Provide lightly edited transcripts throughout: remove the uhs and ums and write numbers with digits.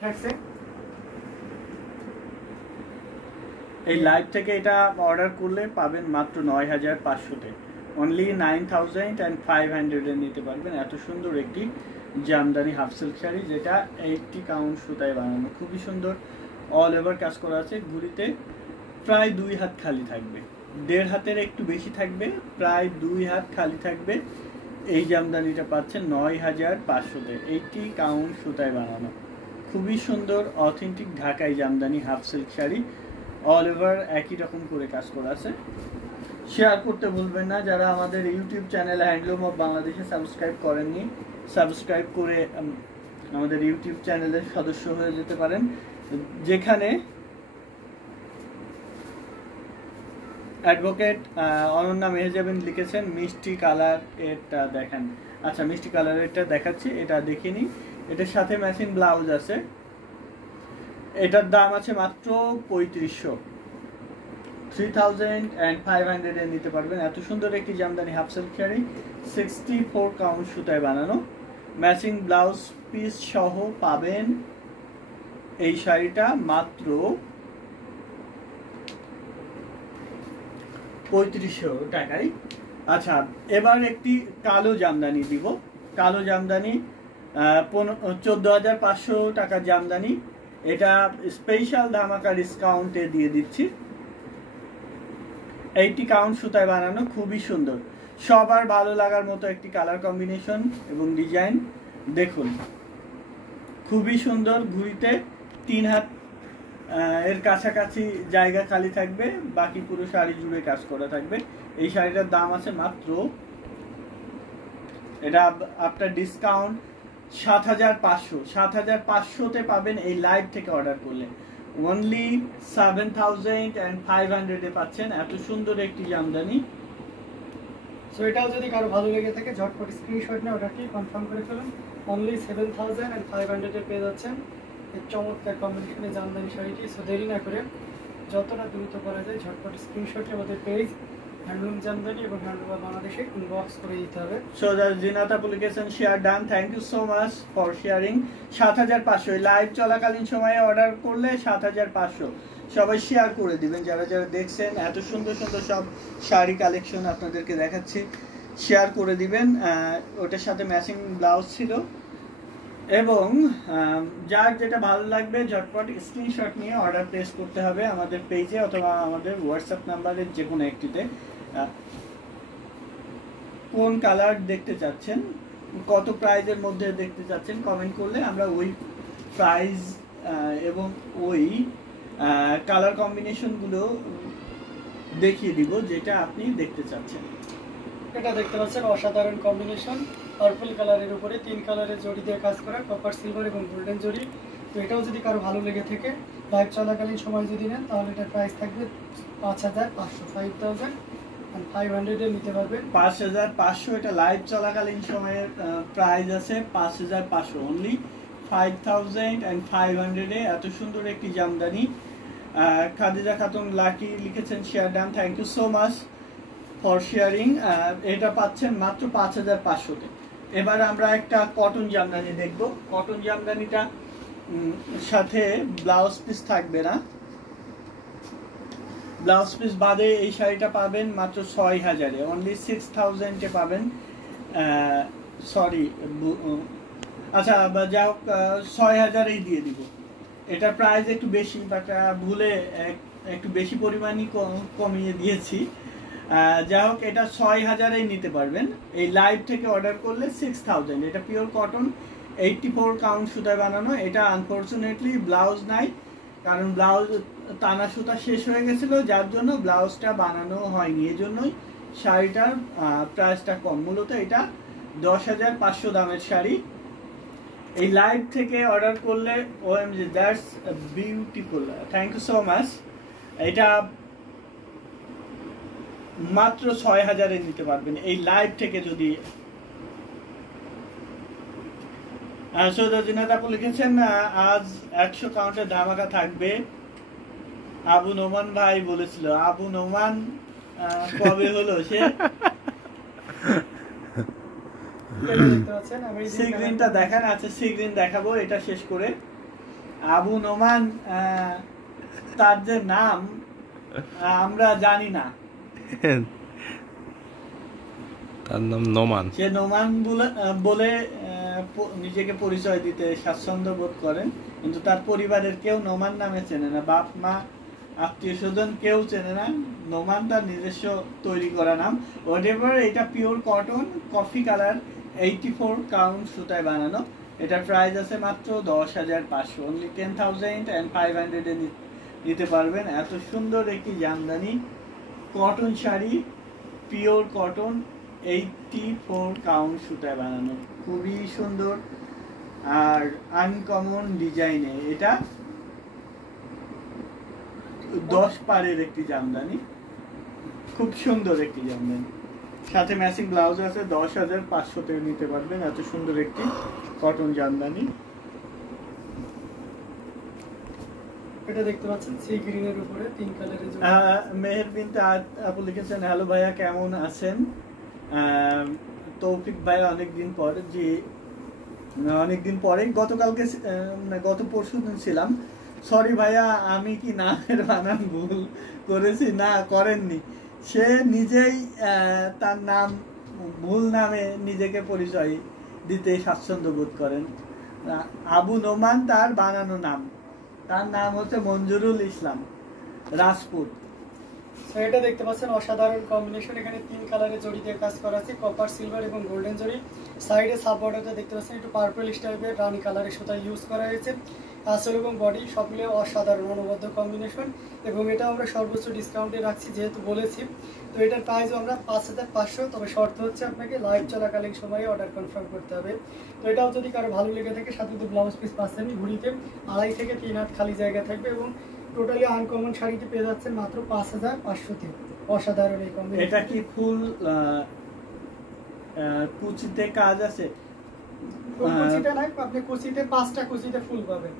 এই লাইভ থেকে এটা অর্ডার করলে পাবেন মাত্র ৯,৫০০-তে, অনলি 9,500 নিতে পারবেন। এত সুন্দর একটি জামদানি হাফ সিল্ক শাড়ি, যেটা 80 কাউন্ট সুতায় বানানো, খুবই সুন্দর। অল ওভার কাজ করা আছে। ঘুরিতে প্রায় 2 হাত খালি থাকবে, 1.5 হাতের একটু বেশি থাকবে, প্রায় 2 হাত খালি থাকবে। এই জামদানিটা পাচ্ছেন ৯,৫০০-তে, 80 কাউন্ট সুতায় বানানো, খুবই সুন্দর অথেন্টিক ঢাকাই Jamdani half silk sari. All over একই রকম করে কাজ করা আছে। শেয়ার করতে ভুলবেন না। যারা আমাদের ইউটিউব চ্যানেল হ্যান্ডলুম অফ বাংলাদেশে সাবস্ক্রাইব করেননি, সাবস্ক্রাইব করে আমাদের ইউটিউব চ্যানেলের সদস্য হয়ে যেতে পারেন, যেখানে অ্যাডভোকেট অনন্যা মেহজাবিন লিখেছেন মিষ্টি কালার। এটা দেখেন, আচ্ছা মিষ্টি কালারেরটা দেখাচ্ছি, এটা দেখে নিই। এটার সাথে ম্যাচিং ব্লাউজ আছে। এটার দাম আছে মাত্র ৩৫০০, 3,500 নিতে পারবেন। এত সুন্দর একটি jamdani half silk sari, 64 count সুতায় বানানো, ম্যাচিং ব্লাউজ পিস সহ পাবেন এই শাড়িটা মাত্র ৩৫০০ টাকায়। আচ্ছা, এবার একটি কালো জামদানি দিব। কালো জামদানি 14,৫০০ টাকার জামদানি। এটা স্পেশাল ধামাকা ডিসকাউন্টে দিয়ে দিচ্ছি। 80 কাউন্ট সুতায় বানানো, খুবই সুন্দর, সবার ভালো লাগার মতো একটি কালার কম্বিনেশন এবং ডিজাইন। দেখুন, খুবই সুন্দর। ঘুরিতে 3 হাত এর কাছাকাছি জায়গা খালি থাকবে, বাকি পুরো শাড়ি জুড়ে কাজ করা থাকবে। এই শাড়িটার দাম আছে মাত্র, এটা আপনার ডিসকাউন্ট ৭,৫০০, ৭,৫০০-তে পাবেন এই লাইভ থেকে অর্ডার করলে। অনলি 7,500-এ পাচ্ছেন এত সুন্দর একটি জামদানি। সো এটাও যদি কারো ভালো লেগে থাকে ঝটপট স্ক্রিনশট নিয়ে অর্ডারটি কনফার্ম করে ফেলুন। অনলি 7,500-এ পেয়ে যাচ্ছেন এই চমৎকার কম্বিনেশনে জামদানি শাড়িটি। সো দেরি না করে যতটা দ্রুত করা যায় ঝটপট স্ক্রিনশট নিয়ে আমাদের পেজ হ্যান্ডলুম জামদানি এবং হ্যান্ডলুম বাংলাদেশে ইনবক্স করে দিতে হবে। So Zinat application share done, thank you so much for sharing. 7,500 live চলাকালীন সময়ে অর্ডার করলে 7,500 সবাই শেয়ার করে দিবেন। যারা যারা দেখছেন, এত সুন্দর সুন্দর সব শাড়ি কালেকশন আপনাদেরকে দেখাচ্ছি, শেয়ার করে দিবেন। ওটার সাথে ম্যাচিং ব্লাউজ ছিল। এবং যার যেটা ভালো লাগবে ঝটপট স্ক্রিনশট নিয়ে অর্ডার প্লেস করতে হবে আমাদের পেজে অথবা আমাদের হোয়াটসঅ্যাপ নাম্বারের যে কোনো একটিতে। কোন কালার দেখতে চাচ্ছেন, কত প্রাইজের মধ্যে দেখতে চাচ্ছেন কমেন্ট করলে আমরা ওই প্রাইস এবং ওই কালার কম্বিনেশনগুলো দেখিয়ে দিব যেটা আপনি দেখতে চাচ্ছেন। এটা দেখতে পাচ্ছেন অসাধারণ কম্বিনেশন, পার্পল কালারের উপরে 3 কালারের জড়ি দিয়ে কাজ করা, কপার সিলভার এবং গোল্ডেন জড়ি। তো এটাও যদি কারো ভালো লেগে থাকে লাইভ চলাকালীন সময় যদি নেন তাহলে এটার প্রাইস থাকবে 5,500, 5,500-এ নিতে পারবেন। 5,500 এটা লাইভ চলাকালীন সময়ের প্রাইস আছে 5,500, অনলি 5,500-এ এত সুন্দর একটি জামদানি। খাদিজা খাতুন লাকি লিখেছেন share done, thank you so much for sharing. এটা পাচ্ছেন মাত্র 5,500-তে। এবার আমরা একটা কটন জামদানি দেখব। কটন জামদানিটা সাথে ব্লাউজ পিস থাকবে না, ব্লাউজ পিস বাদে এই শাড়িটা পাবেন মাত্র 6,000-এ, অনলি 6,000-এ পাবেন। সরি, আচ্ছা যা হোক 6,000-এই দিয়ে দিব। এটা প্রাইস একটু বেশি, বাট ভুলে একটু বেশি পরিমাণই কমিয়ে দিয়েছি। যা হোক এটা 6,000-এই নিতে পারবেন এই লাইভ থেকে অর্ডার করলে। 6,000, এটা পিওর কটন, 84 কাউন্ট সুতায় বানানো। এটা আনফরচুনেটলি ব্লাউজ নাই, কারণ ব্লাউজ টানা সুতা শেষ হয়ে গেছিলো, যার জন্য ব্লাউজটা বানানো হয়নি। এই জন্যই শাড়িটার প্রাইসটা কম। মূলত এটা 10,500 দামের শাড়ি। এই লাইভ থেকে অর্ডার করলে OMG, that's beautiful, thank you so much. এটা মাত্র 6,000-এ নিতে পারবেন এই লাইভ থেকে। যদি জিনাত আপু লিখেছেন আজ 100 কাউন্টের ধামাকা থাকবে। আবু নোমান ভাই বলেছিল। আবু নোমান কবে হলো সে? সি গ্রিনটা দেখান। আচ্ছা সি গ্রিন দেখাবো এটা শেষ করে। আবু নোমান তার যে নাম আমরা জানি না, তার নাম নোমান। সে নোমান বলে নিজেকে পরিচয় দিতে স্বাচ্ছন্দ্য বোধ করেন, কিন্তু তার পরিবারের কেউ নোমান নামে চেনে না, বাপ মা আত্মীয় স্বজন কেউ চেনে না। নোমান তার নিজস্ব তৈরি করা নাম। হোয়াটএভার, এটা pure cotton coffee colour 84 count সুতায় বানানো। এটার প্রাইস আছে মাত্র 10,500, অনলি 10,500 এ নিতে পারবেন। এত সুন্দর একটি jamdani cotton sari, pure cotton 84 count সুতায় বানানো, খুবই সুন্দর আর আনকমন ডিজাইনে। এটা 10 পারের একটি জামদানি, খুব সুন্দর একটি জামদানি, সাথে ম্যাচিং ব্লাউজ আছে। 10,500 থেকে নিতে পারবেন এত সুন্দর একটি কটন জামদানি। এটা দেখতে পাচ্ছেন সি গ্রিনের উপরে 3 কালারের জন্য। মেহের বিনতে আপু লিখেছেন, হ্যালো ভাইয়া কেমন আছেন? তৌফিক ভাইয়া অনেকদিন পর, জি অনেকদিন পরে, গতকালকে গত পরশু দিন ছিলাম। সরি ভাইয়া, আমি কি নামের বানান ভুল করেছি? না, করেননি। সে নিজেই তার নাম ভুল নামে নিজেকে পরিচয় দিতে স্বাচ্ছন্দ্য বোধ করেন। আবু নোমান তার বানানো নাম, তার নাম হচ্ছে মঞ্জুরুল ইসলাম রাজপুত। এটা দেখতে পাচ্ছেন অসাধারণ কম্বিনেশন, এখানে 3 কালারের জড়ি দিয়ে কাজ করা আছে, কপার, সিলভার এবং গোল্ডেন জড়ি। সাইডে সাব বর্ডারটা দেখতে পাচ্ছেন একটু পার্পল টাইপের রানী কালারের সুতা ইউজ করা হয়েছে। আসল এবং বডি সব মিলে অসাধারণ অনবদ্য কম্বিনেশন, এবং এটা আমরা সর্বোচ্চ ডিসকাউন্টে রাখছি যেহেতু বলেছি। তো এটার প্রাইসও আমরা 5,500, তবে শর্ত হচ্ছে আপনাকে লাইভ চলাকালীন সময়ে অর্ডার কনফার্ম করতে হবে। তো এটাও যদি কারো ভালো লেগে থাকে, সাথে যদি ব্লাউজ পিস পাচ্ছেন, ঘুরিতে 2.5 থেকে 3 হাত খালি জায়গা থাকবে, এবং টোটালি আনকমন শাড়িতে পেয়ে যাচ্ছেন মাত্র 5,500 তে। অসাধারণ এই কম্বিনেশন। এটা কি ফুল কুচিতে কাজ আছে? কুচিতে নাই, আপনি কুচিতে 5টা কুচিতে ফুল পাবেন,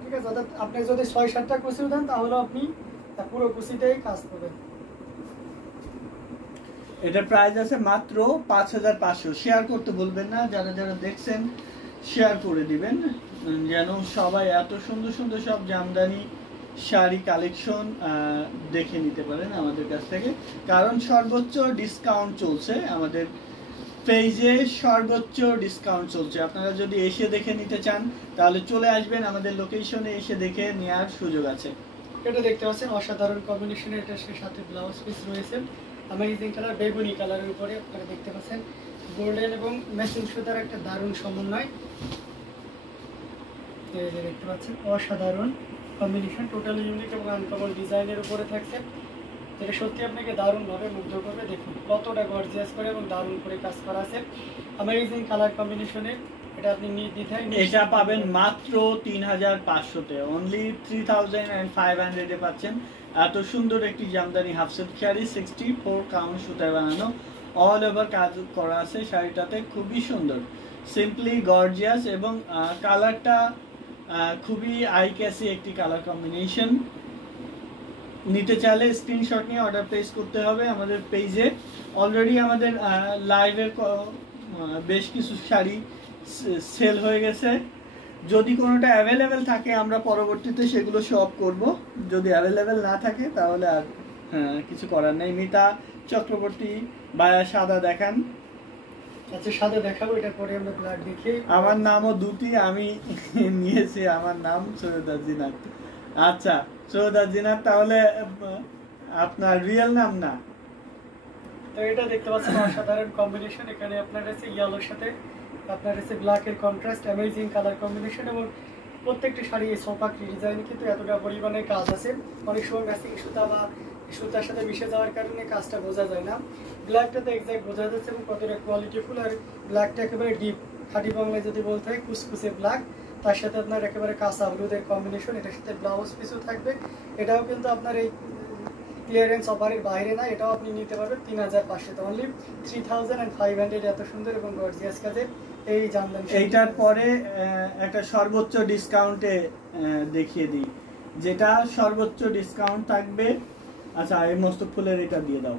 ঠিক আছে? অর্থাৎ আপনি যদি 6-7টা কুচি দেন তাহলে আপনি পুরো কুচিতেই কাজ পাবেন। এটার প্রাইস আছে মাত্র 5,500। শেয়ার করতে বলবেন না, যারা যারা দেখছেন শেয়ার করে দিবেন, যেন সবাই এত সুন্দর সুন্দর সব জামদানি শাড়ি কালেকশন দেখে নিতে পারেন আমাদের কাছ থেকে। কারণ সর্বোচ্চ ডিসকাউন্ট চলছে আমাদের পেজে, সর্বোচ্চ ডিসকাউন্ট চলছে। আপনারা যদি এসে দেখে নিতে চান তাহলে চলে আসবেন আমাদের লোকেশনে, এসে দেখে নেওয়ার সুযোগ আছে। এটা দেখতে পাচ্ছেন অসাধারণ কম্বিনেশন, এটার সাথে ব্লাউজ পিস রয়েছে অ্যামেজিং কালার, বেগুনি কালারের উপরে আপনারা দেখতে পাচ্ছেন গোল্ডেন এবং ম্যাচিং সুতার একটা দারুণ সমন্বয়। এই যে দেখতে পাচ্ছেন অসাধারণ কম্বিনেশন, টোটালি ইউনিক এবং আনকমন ডিজাইনের উপরে থাকছে, যেটা সত্যি আপনাকে দারুণভাবে মুগ্ধ করবে। দেখুন কতটা গর্জিয়াস করে এবং দারুণ করে কাজ করা আছে, অ্যামেজিং কালার কম্বিনেশনে। এটা আপনি নির্দ্বিধায় এটা পাবেন মাত্র 3,500 তে, অনলি 3,500 এ পাচ্ছেন এত সুন্দর একটি jamdani half silk sari, 64 count সুতায় বানানো, অল ওভার কাজ করা আছে শাড়িটাতে, খুবই সুন্দর, সিম্পলি গর্জিয়াস, এবং কালারটা খুবই আই ক্যাচি একটি কালার কম্বিনেশন। নিতে চাইলে স্ক্রিনশট নিয়ে অর্ডার প্লেস করতে হবে আমাদের পেজে। অলরেডি আমাদের লাইভের বেশ কিছু শাড়ি সেল হয়ে গেছে। যদি কোনোটা অ্যাভেলেবেল থাকে আমরা পরবর্তীতে সেগুলো শো অফ করবো, যদি অ্যাভেলেবেল না থাকে তাহলে আর কিছু করার নেই। মিতা চক্রবর্তী ভাইয়া সাদা দেখান। আচ্ছা সাদা দেখাবো, এটা পরে আমরা ব্ল্যাক দেখি। আমার নামও দুটি, আমি নিয়েছি, আমার নাম সৈয়দা জিনাত। আচ্ছা সৈয়দা জিনাত, তাহলে আপনার রিয়েল নাম না? তো এটা দেখতে পাচ্ছেন অসাধারণ কম্বিনেশন, এখানে আপনার আছে ইয়েলোর সাথে আপনার আছে ব্ল্যাকের কন্ট্রাস্ট, অ্যামেজিং কালার কম্বিনেশন, এবং প্রত্যেকটি শাড়ি এই সোফা ডিজাইন কিন্তু এতটা পরিমাণে কাজ আছে। অনেক সময় ম্যাচিং সুতা বা সুতার সাথে মিশে যাওয়ার কারণে কাজটা বোঝা যায় না। ব্ল্যাকটাতে এক্সাক্ট বোঝা যাচ্ছে এবং কতটা কোয়ালিটিফুল, আর ব্ল্যাকটা একেবারে ডিপ, খাঁটি বাংলায় যদি বলতে হয় কুচকুচে ব্ল্যাক, তার সাথে আপনার একেবারে কাঁচা হলুদের কম্বিনেশন। এটার সাথে ব্লাউজ পিসও থাকবে। এটাও কিন্তু আপনার এই ক্লিয়ারেন্স অফারের বাইরে না, এটাও আপনি নিতে পারবেন 3,500, অনলি 3,500। এত সুন্দর এবং গর্জিয়াস কাজে এই জামদানি। এইটার পরে একটা সর্বোচ্চ ডিসকাউন্টে দেখিয়ে দিই, যেটা সর্বোচ্চ ডিসকাউন্ট থাকবে। আচ্ছা এই মস্ত ফুলের এটা দিয়ে দাও।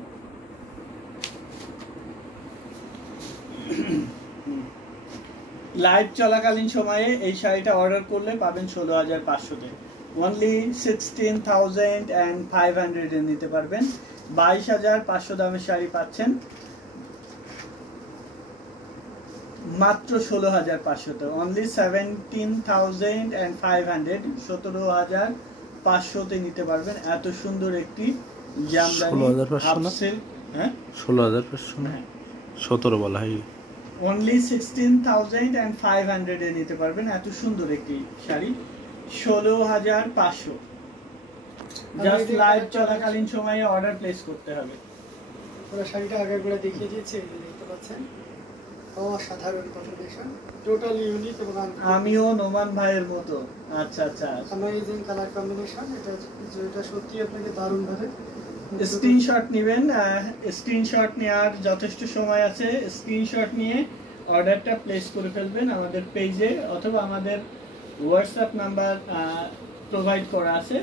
লাইভ চলাকালীন সময়ে এই শাড়িটা অর্ডার করলে পাবেন 16,500-তে। অনলি 16,500 নিতে পারবেন। 22,500 দামের শাড়ি পাচ্ছেন মাত্র 16,500-তে। অনলি 17,500, 17,500-তে নিতে পারবেন। এত সুন্দর একটি জামদানি 16,500 না? সিল্ক। হ্যাঁ 16,500 না? 17 বলা হয়। অনলি 16,500 নিতে পারবেন এত সুন্দর একটি শাড়ি। 16,500। জাস্ট লাইভ চলাকালীন সময়ে অর্ডার প্লেস করতে হবে। পুরো শাড়িটা আগে করে দেখিয়ে দিচ্ছি, এই যে দেখতে পাচ্ছেন অসাধারণ কম্বিনেশন, টোটালি ইউনিক এবং আমিও নোমান ভাইয়ের মতো। আচ্ছা আচ্ছা, অ্যামেজিং কালার কম্বিনেশন। এটা সত্যি আপনাকে দারুণ ভাবে স্ক্রিনশট নেবেন। স্ক্রিনশট নেওয়ার যথেষ্ট সময় আছে। স্ক্রিনশট নিয়ে অর্ডারটা প্লেস করে ফেলবেন আমাদের পেজে, অথবা আমাদের হোয়াটসঅ্যাপ নাম্বার প্রোভাইড করা আছে।